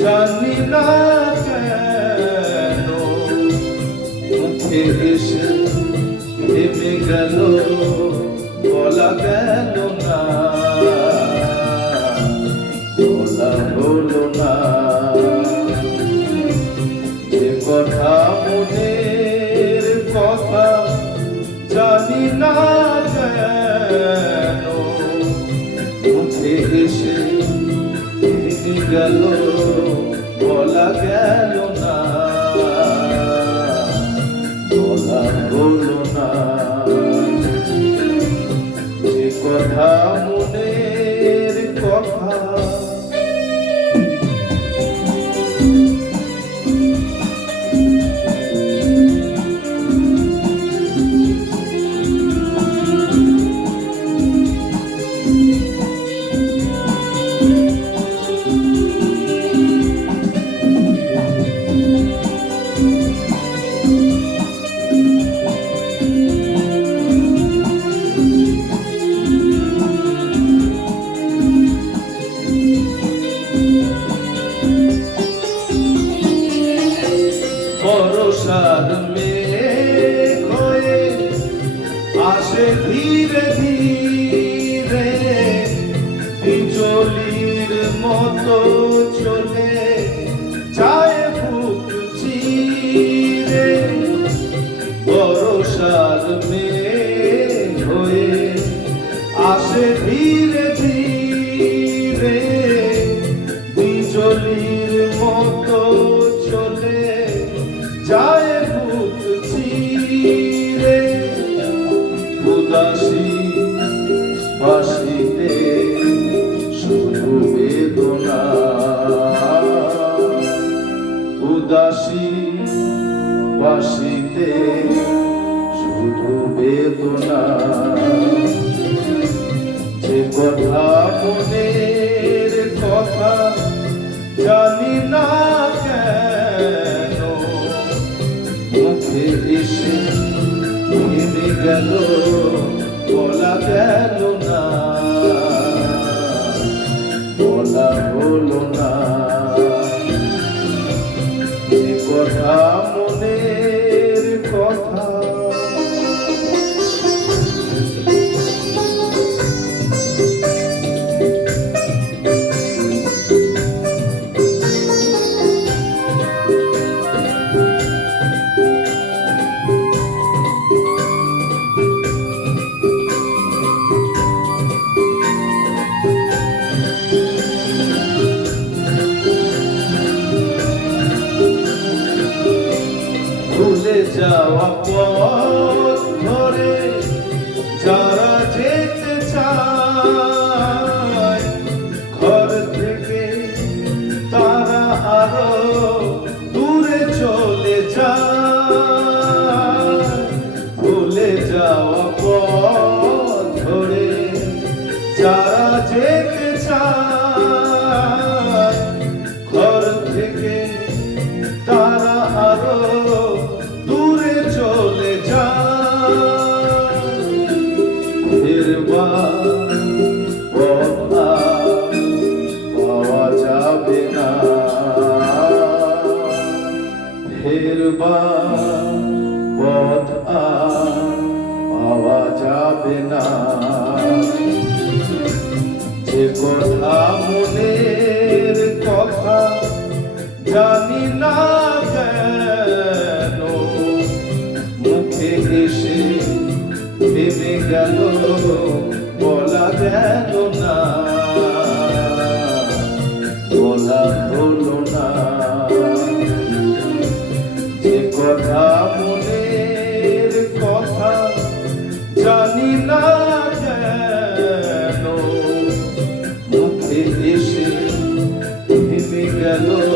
জানি না কেন মুখে এসে থেমে গেল, বলা গেল না, বলা হলো না। যে কথা মনের কথা জানি না কেন মুখে এসে থেমে গেল, বলা গেল না, বলা হলো না। যে কথা মনের কথা বর্ষার মেঘ হয়ে আসে ধীরে ধীরে, বিজলির মতো চলে যায় বুক চিরে। বর্ষার মেঘ হয়ে আসে ধীরে ধীরে, বিজলির মতো চলে যায় বুক চিরে। উদাসী বাসিতে শুধু বেদনা, উদাসী বাসিতে শুধু বেদনা। যে কথা মনের কথা জানি না কেন মুখে এসে থেমে গেল, বলা গেল না, বলা হলো না। যে কথা মনের কথা ভুলে যাওয়া পথ ধরে যারা যেতে চায় ঘর থেকে, তারা আরো দূরে চলে যায়। ভুলে যাওয়া পথ ধরে যারা যেতে চায় ঘর থেকে, তারা আরো দূরে চলে যায়। ফেরবার পথ আর পাওয়া যাবে না, ফেরবার পথ আর পাওয়া যাবে না। যে কথা মনের কথা জানি না কেন মুখে এসে থেমে গেল, বলা গেল না, গেল